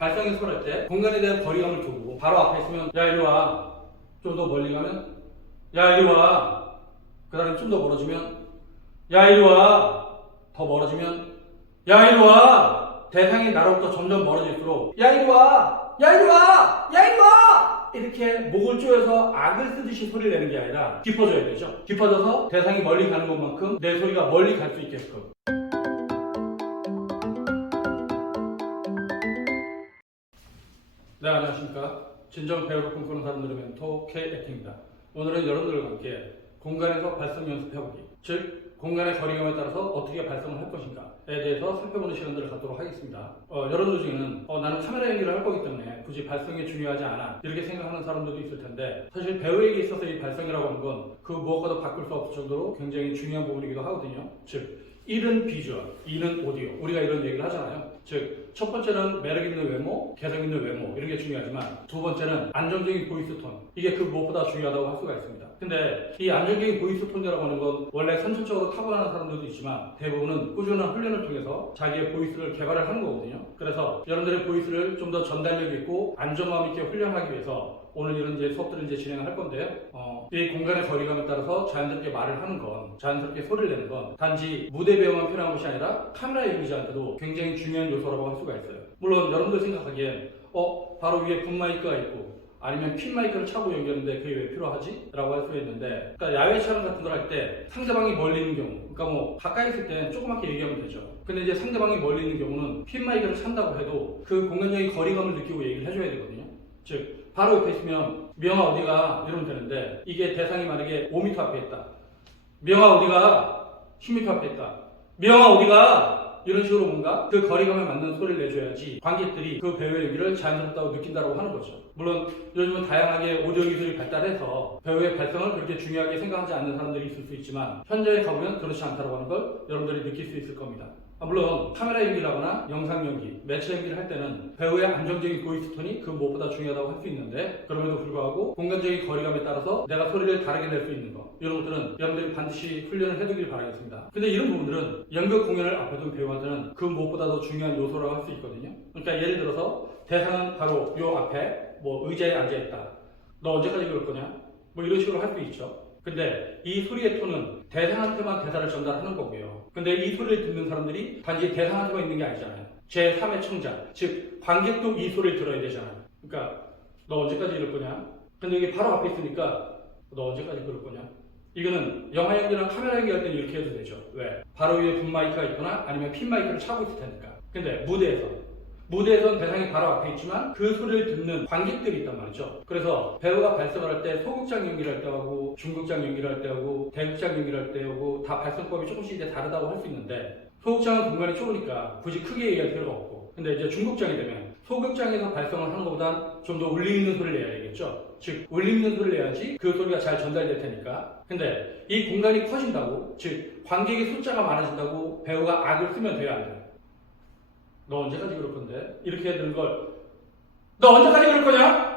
발성 연습할 때 공간에 대한 거리감을 두고 바로 앞에 있으면 야 이리 와. 좀 더 멀리 가면 야 이리 와. 그 다음에 좀 더 멀어지면 야 이리 와. 더 멀어지면 야 이리 와. 대상이 나로부터 점점 멀어질수록 야 이리 와. 야 이리 와. 야 이리 와. 이렇게 목을 조여서 악을 쓰듯이 소리를 내는 게 아니라 깊어져야 되죠. 깊어져서 대상이 멀리 가는 것만큼 내 소리가 멀리 갈 수 있게끔. 네, 안녕하십니까. 진정 배우를 꿈꾸는 사람들의 멘토 K-액팅입니다. 오늘은 여러분들과 함께 공간에서 발성 연습해보기, 즉 공간의 거리감에 따라서 어떻게 발성을 할 것인가에 대해서 살펴보는 시간들을 갖도록 하겠습니다. 여러분들 중에는 나는 카메라 연기를 할 거기 때문에 굳이 발성이 중요하지 않아 이렇게 생각하는 사람들도 있을 텐데, 사실 배우에게 있어서 이 발성이라고 하는 건 그 무엇과도 바꿀 수 없을 정도로 굉장히 중요한 부분이기도 하거든요. 즉 1은 비주얼, 2는 오디오. 우리가 이런 얘기를 하잖아요. 즉 첫 번째는 매력 있는 외모, 개성 있는 외모 이런 게 중요하지만 두 번째는 안정적인 보이스 톤. 이게 그 무엇보다 중요하다고 할 수가 있습니다. 근데 이 안정적인 보이스 톤이라고 하는 건 원래 선천적으로 타고나는 사람들도 있지만 대부분은 꾸준한 훈련을 통해서 자기의 보이스를 개발을 하는 거거든요. 그래서 여러분들의 보이스를 좀 더 전달력 있고 안정감 있게 훈련하기 위해서 오늘 이런 수업들을 진행을 할 건데요. 이 공간의 거리감에 따라서 자연스럽게 말을 하는 건, 자연스럽게 소리를 내는 건 단지 무대 배우만 필요한 것이 아니라 카메라 연기자한테도 굉장히 중요한 요소라고 할 수가 있어요. 물론 여러분들 생각하기엔 바로 위에 붐 마이크가 있고 아니면 핀 마이크를 차고 연기하는데 그게 왜 필요하지? 라고 할 수가 있는데, 그러니까 야외 촬영 같은 걸 할 때 상대방이 멀리 있는 경우, 그러니까 뭐 가까이 있을 땐 조그맣게 얘기하면 되죠. 근데 이제 상대방이 멀리 있는 경우는 핀 마이크를 찬다고 해도 그 공간적인 거리감을 느끼고 얘기를 해줘야 되거든요. 즉 바로 옆에 있으면 명아 어디가? 이러면 되는데, 이게 대상이 만약에 5m 앞에 있다. 명아 어디가? 10m 앞에 있다. 명아 어디가? 이런 식으로 뭔가 그 거리감에 맞는 소리를 내줘야지 관객들이 그 배우의 연기를 자연스럽다고 느낀다고 하는 거죠. 물론 요즘은 다양하게 오디오 기술이 발달해서 배우의 발성을 그렇게 중요하게 생각하지 않는 사람들이 있을 수 있지만 현장에 가보면 그렇지 않다고 하는 걸 여러분들이 느낄 수 있을 겁니다. 물론 카메라 연기라거나 영상 연기, 매체 연기를 할 때는 배우의 안정적인 보이스 톤이 그 무엇보다 중요하다고 할 수 있는데, 그럼에도 불구하고 공간적인 거리감에 따라서 내가 소리를 다르게 낼 수 있는 것, 이런 것들은 여러분들이 반드시 훈련을 해두길 바라겠습니다. 근데 이런 부분들은 연극 공연을 앞에 둔 배우한테는 그 무엇보다도 중요한 요소라고 할 수 있거든요. 그러니까 예를 들어서 대상은 바로 요 앞에 의자에 앉아있다. 너 언제까지 그럴 거냐? 이런 식으로 할 수 있죠. 근데 이 소리의 톤은 대상한테만 대사를 전달하는 거고요. 근데 이 소리를 듣는 사람들이 단지 대상한테만 있는 게 아니잖아요. 제3의 청자, 즉 관객도 이 소리를 들어야 되잖아요. 그러니까 너 언제까지 이럴 거냐? 근데 이게 바로 앞에 있으니까 너 언제까지 그럴 거냐? 이거는 영화 연기랑 카메라 연기할 때는 이렇게 해도 되죠. 왜? 바로 위에 붐 마이크가 있거나 아니면 핀 마이크를 차고 있을 테니까. 근데 무대에선 대상이 바로 앞에 있지만 그 소리를 듣는 관객들이 있단 말이죠. 그래서 배우가 발성을 할 때 소극장 연기를 할 때 하고 중극장 연기를 할 때 하고 대극장 연기를 할 때 하고 다 발성법이 조금씩 이제 다르다고 할 수 있는데, 소극장은 공간이 좁으니까 굳이 크게 얘기할 필요가 없고, 근데 이제 중극장이 되면 소극장에서 발성을 하는 것보다 좀 더 울림 있는 소리를 내야 되겠죠. 즉 울림 있는 소리를 내야지 그 소리가 잘 전달될 테니까. 근데 이 공간이 커진다고, 즉 관객의 숫자가 많아진다고 배우가 악을 쓰면 돼야 안 돼요. 너 언제까지 그럴 건데? 이렇게 해야 되는 걸, 너 언제까지 그럴 거냐?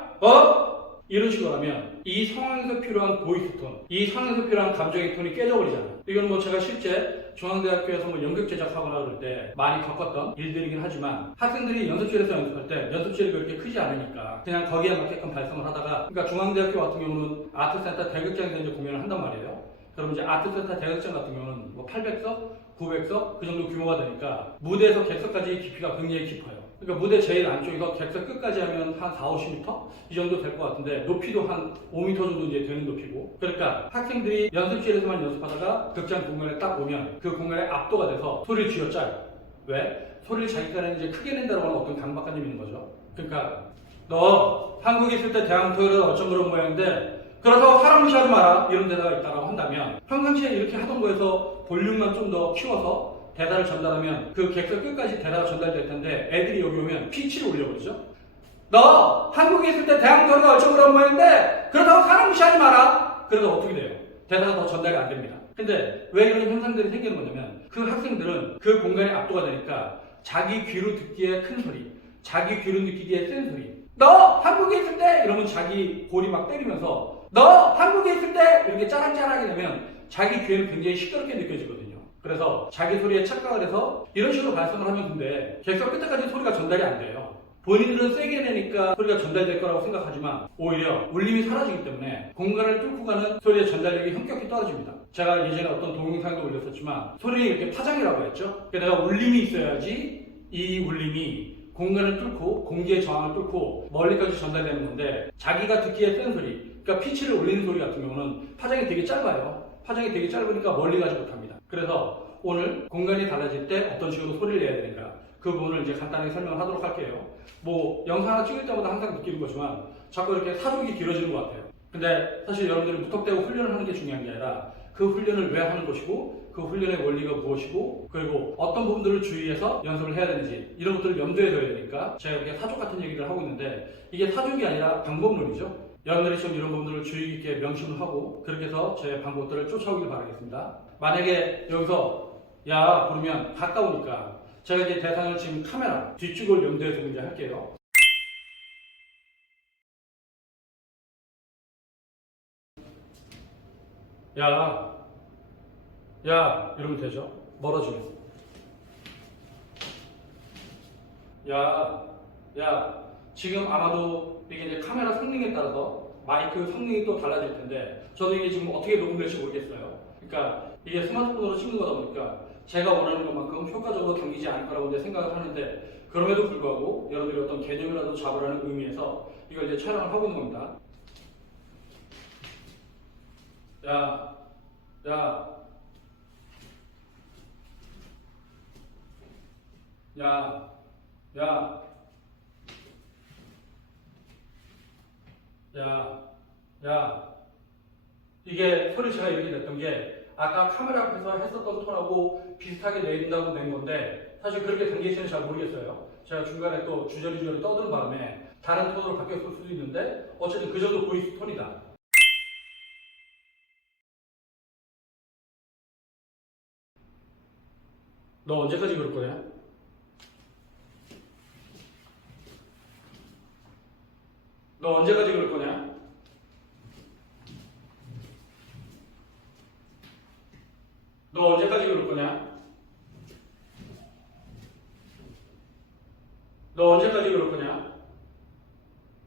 이런 식으로 하면 이 상황에서 필요한 보이스 톤, 이 상황에서 필요한 감정의 톤이 깨져버리잖아요. 이건 제가 실제 중앙대학교에서 연극 제작하거나 그럴 때 많이 겪었던 일들이긴 하지만, 학생들이 연습실에서 연습할 때 연습실이 그렇게 크지 않으니까 그냥 거기에 맞게끔 발성을 하다가, 그러니까 중앙대학교 같은 경우는 아트센터 대극장에서 이제 공연을 한단 말이에요. 그럼 이제 아트센터 대극장 같은 경우는 800석, 900석 그 정도 규모가 되니까 무대에서 객석까지 깊이가 굉장히 깊어요. 그러니까 무대 제일 안쪽에서 객석 끝까지 하면 한 4-50m? 이 정도 될 것 같은데 높이도 한 5m 정도 이제 되는 높이고, 그러니까 학생들이 연습실에서만 연습하다가 극장 공간에 딱 오면 그 공간에 압도가 돼서 소리를 쥐어짜요. 왜? 소리를 자기가 이제 크게 낸다고 하는 어떤 강박관념이 있는 거죠. 그러니까 너 한국에 있을 때 대학 토요일에 어쩜 그런 모양인데 그렇다고 사람 무시하지 마라 이런 대사가 있다고 한다면, 평상시에 이렇게 하던 거에서 볼륨만 좀 더 키워서 대사를 전달하면 그 객석 끝까지 대사가 전달될 텐데, 애들이 여기 오면 피치를 올려버리죠. 너 한국에 있을 때 대학 토요일에 어쩜 그런 모양인데 그렇다고 사람 무시하지 마라. 그래서 어떻게 돼요? 대사가 더 전달이 안 됩니다. 근데 왜 이런 현상들이 생기는 거냐면, 그 학생들은 그 공간에 압도가 되니까 자기 귀로 듣기에 큰 소리, 자기 귀로 느끼기에 센 소리, 너 한국에 있을 때 이러면 자기 볼이 막 때리면서 너 한국에 있을 때 이렇게 짜랑짜랑하게 되면 자기 귀에는 굉장히 시끄럽게 느껴지거든요. 그래서 자기 소리에 착각을 해서 이런 식으로 발성을 하면, 근데 객석 끝에까지 소리가 전달이 안 돼요. 본인들은 세게 내니까 소리가 전달될 거라고 생각하지만 오히려 울림이 사라지기 때문에 공간을 뚫고 가는 소리의 전달력이 현격히 떨어집니다. 제가 예전에 어떤 동영상도 올렸었지만 소리를 이렇게 파장이라고 했죠. 내가 울림이 있어야지 이 울림이 공간을 뚫고 공기의 저항을 뚫고 멀리까지 전달되는 건데 자기가 듣기에 센 소리, 그러니까 피치를 올리는 소리 같은 경우는 파장이 되게 짧아요. 파장이 되게 짧으니까 멀리 가지 못합니다. 그래서 오늘 공간이 달라질 때 어떤 식으로 소리를 내야 되는가 그 부분을 이제 간단하게 설명을 하도록 할게요. 뭐 영상 하나 찍을 때마다 항상 느끼는 거지만 자꾸 이렇게 사족이 길어지는 것 같아요. 근데 사실 여러분들이 무턱대고 훈련을 하는 게 중요한 게 아니라 그 훈련을 왜 하는 것이고 그 훈련의 원리가 무엇이고 그리고 어떤 부분들을 주의해서 연습을 해야 되는지 이런 것들을 염두에 둬야 되니까 제가 이렇게 사족 같은 얘기를 하고 있는데 이게 사족이 아니라 방법론이죠. 여러분들이 좀 이런 부분들을 주의 깊게 명심을 하고 그렇게 해서 제 방법들을 쫓아오길 바라겠습니다. 만약에 여기서 야 부르면 가까우니까 제가 이제 대상을 지금 카메라 뒤쪽을 염두에 두고 이제 할게요. 야, 야 이러면 되죠. 멀어지면 야 지금 아마도 이게 이제 카메라 성능에 따라서 마이크 성능이 또 달라질 텐데 저도 이게 지금 어떻게 녹음될지 모르겠어요. 그러니까 이게 스마트폰으로 찍는 거다 보니까 제가 원하는 것만큼 효과적으로 담기지 않을 거라고 이제 생각을 하는데 그럼에도 불구하고 여러분들이 어떤 개념이라도 잡으라는 의미에서 이걸 이제 촬영을 하고 있는 겁니다. 야, 야, 야, 야, 야. 이게 소리 제가 이렇게 냈던 게 아까 카메라 앞에서 했었던 톤하고 비슷하게 내린다고 낸 건데 사실 그렇게 당기시는 잘 모르겠어요. 제가 중간에 또 주저리주저리 떠드는 바람에 다른 톤으로 바뀌었을 수도 있는데 어쨌든 그 정도 보이스 톤이다. 너 언제까지 그럴 거야? 너 언제까지 그럴 거냐? 너 언제까지 그럴 거냐? 너 언제까지 그럴 거냐?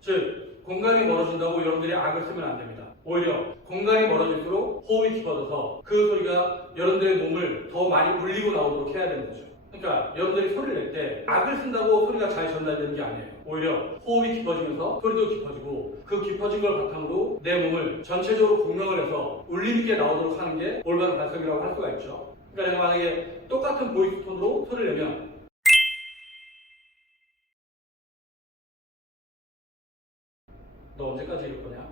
즉, 공간이 멀어진다고 여러분들이 악을 쓰면 안 됩니다. 오히려 공간이 멀어질수록 호흡이 깊어져서 그 소리가 여러분들의 몸을 더 많이 울리고 나오도록 해야 되는 거죠. 그러니까 여러분들이 소리를 낼 때 악을 쓴다고 소리가 잘 전달되는 게 아니에요. 오히려 호흡이 깊어지면서 소리도 깊어지고 그 깊어진 걸 바탕으로 내 몸을 전체적으로 공명을 해서 울림 있게 나오도록 하는 게 올바른 발성이라고 할 수가 있죠. 그러니까 내가 만약에 똑같은 보이스 톤으로 소리를 내면 너 언제까지 이럴 거냐?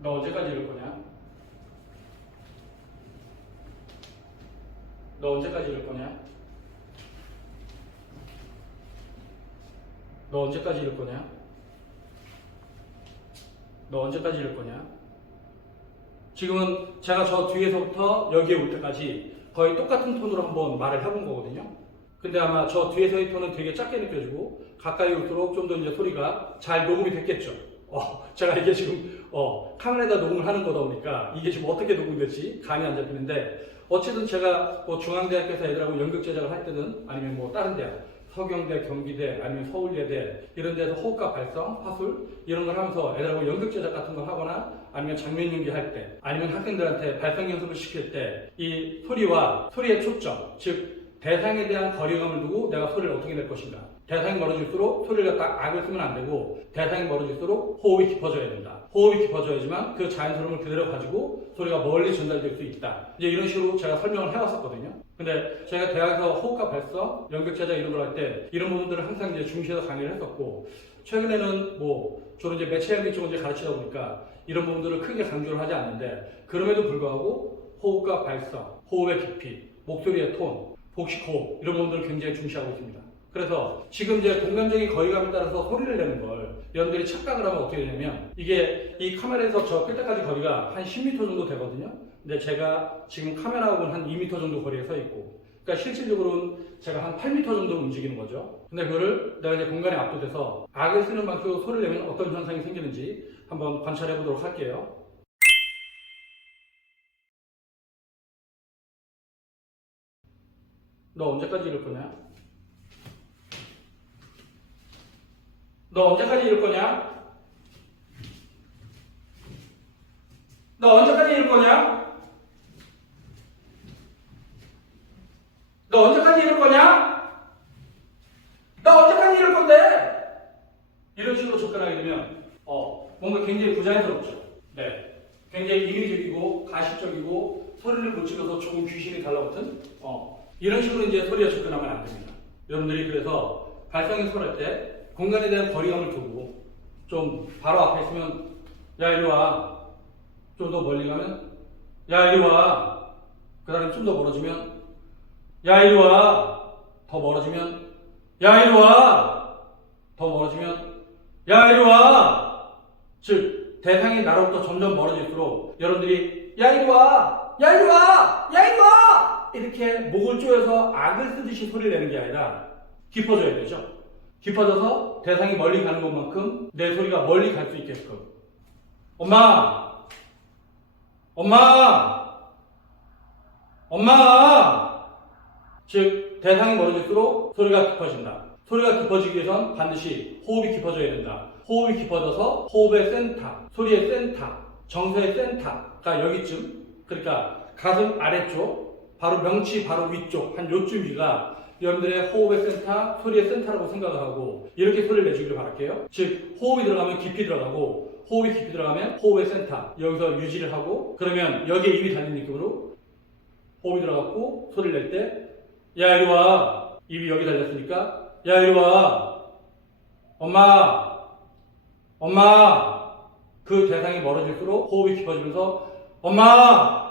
너 언제까지 이럴 거냐? 너 언제까지 이럴 거냐? 너 언제까지 이럴 거냐? 너 언제까지 이럴 거냐? 지금은 제가 저 뒤에서부터 여기에 올 때까지 거의 똑같은 톤으로 한번 말을 해본 거거든요. 근데 아마 저 뒤에서의 톤은 되게 작게 느껴지고 가까이 올수록 좀 더 이제 소리가 잘 녹음이 됐겠죠. 제가 이게 지금 카메라에다 녹음을 하는 거다 보니까 이게 지금 어떻게 녹음될지 감이 안 잡히는데 어쨌든 제가 뭐 중앙대학교에서 애들하고 연극 제작을 할 때는 아니면 뭐 다른 대학 서경대, 경기대, 아니면 서울예대 이런 데서 호흡과 발성, 화술 이런 걸 하면서 애들하고 연극 제작 같은 걸 하거나 아니면 장면 연기할 때 아니면 학생들한테 발성 연습을 시킬 때 이 소리와 소리의 초점, 즉 대상에 대한 거리감을 두고 내가 소리를 어떻게 낼 것인가. 대상이 멀어질수록 소리를 딱 악을 쓰면 안 되고 대상이 멀어질수록 호흡이 깊어져야 된다. 호흡이 깊어져야지만 그 자연스러움을 그대로 가지고 소리가 멀리 전달될 수 있다. 이제 이런 식으로 제가 설명을 해왔었거든요. 근데 제가 대학에서 호흡과 발성, 연극 제작 이런 걸 할 때 이런 부분들을 항상 이제 중시해서 강의를 했었고 최근에는 뭐 주로 이제 매체연기 쪽을 이제 가르치다 보니까 이런 부분들을 크게 강조를 하지 않는데 그럼에도 불구하고 호흡과 발성, 호흡의 깊이, 목소리의 톤, 복식 호흡 이런 부분들을 굉장히 중시하고 있습니다. 그래서 지금 이제 공간적인 거리감에 따라서 소리를 내는 걸 여러분들이 착각을 하면 어떻게 되냐면 이게 이 카메라에서 저 끝에까지 거리가 한 10m 정도 되거든요. 근데 제가 지금 카메라하고는 한 2m 정도 거리에 서 있고 그러니까 실질적으로는 제가 한 8m 정도 움직이는 거죠. 근데 그거를 내가 이제 공간에 압도돼서 악을 쓰는 방식으로 소리를 내면 어떤 현상이 생기는지 한번 관찰해 보도록 할게요. 너 언제까지 이럴 거냐? 너 언제까지 이럴 거냐? 너 언제까지 이럴 거냐? 너 언제까지 이럴 거냐? 너 언제까지 이럴 건데? 이런 식으로 접근하게 되면 뭔가 굉장히 부자연스럽죠. 네, 굉장히 인위적이고 가식적이고 소리를 못 질러서 좋은 귀신이 달라붙은 이런 식으로 이제 소리에 접근하면 안 됩니다. 여러분들이 그래서 발성연습할 때 공간에 대한 거리감을 두고 좀 바로 앞에 있으면 야 이리 와. 좀 더 멀리 가면 야 이리 와. 그 다음에 좀 더 멀어지면 야 이리 와. 더 멀어지면 야 이리 와. 더 멀어지면 야 이리 와. 즉 대상이 나로부터 점점 멀어질수록 여러분들이 야 이리 와. 야 이리 와. 야 이리 와. 이렇게 목을 조여서 악을 쓰듯이 소리를 내는 게 아니라 깊어져야 되죠. 깊어져서 대상이 멀리 가는 것만큼 내 소리가 멀리 갈 수 있게끔 엄마! 엄마! 엄마! 즉 대상이 멀어질수록 소리가 깊어진다. 소리가 깊어지기 위해선 반드시 호흡이 깊어져야 된다. 호흡이 깊어져서 호흡의 센터, 소리의 센터, 정서의 센터가 여기쯤, 그러니까 가슴 아래쪽, 바로 명치 바로 위쪽 한 요쯤 위가 여러분들의 호흡의 센터, 소리의 센터라고 생각을 하고 이렇게 소리를 내주기를 바랄게요. 즉 호흡이 들어가면 깊이 들어가고 호흡이 깊이 들어가면 호흡의 센터 여기서 유지를 하고 그러면 여기에 입이 달린 느낌으로 호흡이 들어갔고 소리를 낼 때 야 이리 와. 입이 여기 달렸으니까 야 이리 와. 엄마. 엄마. 그 대상이 멀어질수록 호흡이 깊어지면서 엄마.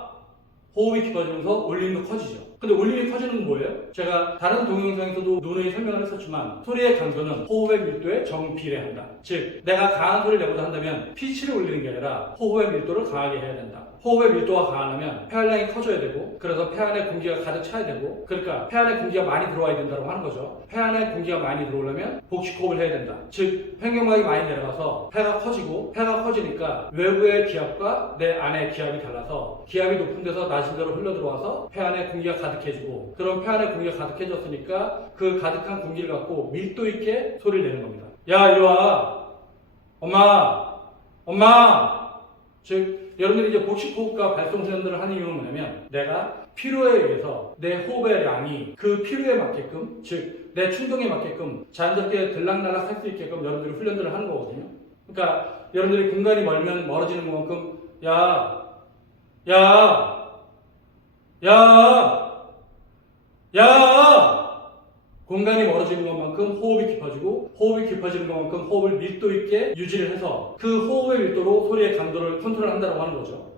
호흡이 깊어지면서 울림도 커지죠. 근데 울림이 커지는 건 뭐예요? 제가 다른 동영상에서도 누누이 설명을 했었지만 소리의 강도는 호흡의 밀도에 정비례한다. 즉 내가 강한 소리를 내고자 한다면 피치를 올리는 게 아니라 호흡의 밀도를 강하게 해야 된다. 호흡의 밀도가 강하려면 폐활량이 커져야 되고 그래서 폐 안에 공기가 가득 차야 되고 그러니까 폐 안에 공기가 많이 들어와야 된다고 하는 거죠. 폐 안에 공기가 많이 들어오려면 복식호흡을 해야 된다. 즉 횡격막이 많이 내려가서 폐가 커지고 폐가 커지니까 외부의 기압과 내 안의 기압이 달라서 기압이 높은 데서 낮은 데로 흘러 들어와서 폐 안에 공기가 가득해지고 그럼 폐 안에 공기가 가득해졌으니까 그 가득한 공기를 갖고 밀도 있게 소리를 내는 겁니다. 야 이리 와. 엄마. 엄마. 즉 여러분들이 이제 복식호흡과 발성 훈련들을 하는 이유는 뭐냐면 내가 필요에 의해서 내 호흡의 양이 그 필요에 맞게끔 즉 내 충동에 맞게끔 자연스럽게 들락날락 할 수 있게끔 여러분들이 훈련들을 하는 거거든요. 그러니까 여러분들이 공간이 멀면 멀어지는 것만큼 야 공간이 멀어지는 것만큼 호흡이 깊어지고 호흡이 깊어지는 것만큼 호흡을 밀도 있게 유지를 해서 그 호흡의 밀도로 소리의 강도를 컨트롤한다고 하는 거죠.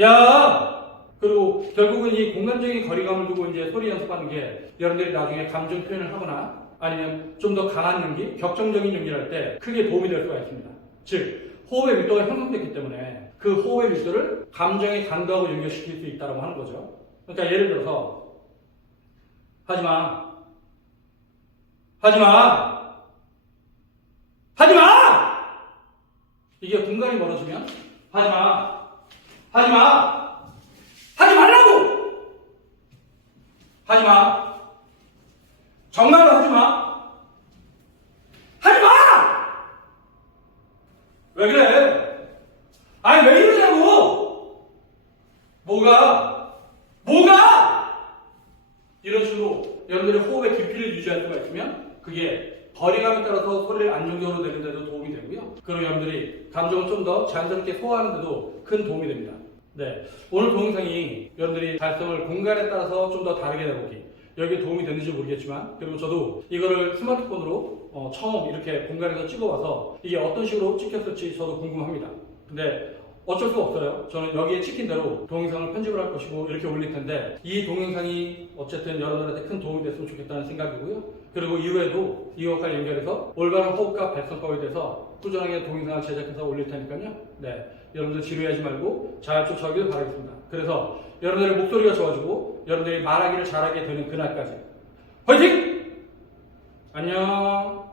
야! 그리고 결국은 이 공간적인 거리감을 두고 이제 소리 연습하는 게 여러분들이 나중에 감정 표현을 하거나 아니면 좀 더 강한 연기, 격정적인 연기를 할 때 크게 도움이 될 수가 있습니다. 즉 호흡의 밀도가 형성됐기 때문에 그 호흡의 밀도를 감정의 강도하고 연결시킬 수 있다고 하는 거죠. 그러니까 예를 들어서 하지마 이게 공간이 멀어지면 하지 말라고! 하지마! 정말로 하지마! 왜 그래? 아니 왜 이러냐고! 뭐가? 이런 식으로 여러분들의 호흡의 깊이를 유지할 수가 있으면 그게 거리감에 따라서 소리를 안정적으로 내는 데도 도움이 되고요. 그리고 여러분들이 감정을 좀 더 자연스럽게 소화하는 데도 큰 도움이 됩니다. 네, 오늘 동영상이 여러분들이 발성을 공간에 따라서 좀 더 다르게 해보기 여기에 도움이 됐는지 모르겠지만 그리고 저도 이거를 스마트폰으로 처음 이렇게 공간에서 찍어와서 이게 어떤 식으로 찍혔을지 저도 궁금합니다. 근데 어쩔 수가 없어요. 저는 여기에 찍힌 대로 동영상을 편집을 할 것이고 이렇게 올릴 텐데 이 동영상이 어쨌든 여러분들한테 큰 도움이 됐으면 좋겠다는 생각이고요. 그리고 이후에도 이것과 연결해서 올바른 호흡과 발성법에 대해서 꾸준하게 동영상을 제작해서 올릴 테니까요. 네, 여러분들 지루해하지 말고 잘 쫓아오길 바라겠습니다. 그래서 여러분들의 목소리가 좋아지고 여러분들이 말하기를 잘하게 되는 그날까지 화이팅! 안녕!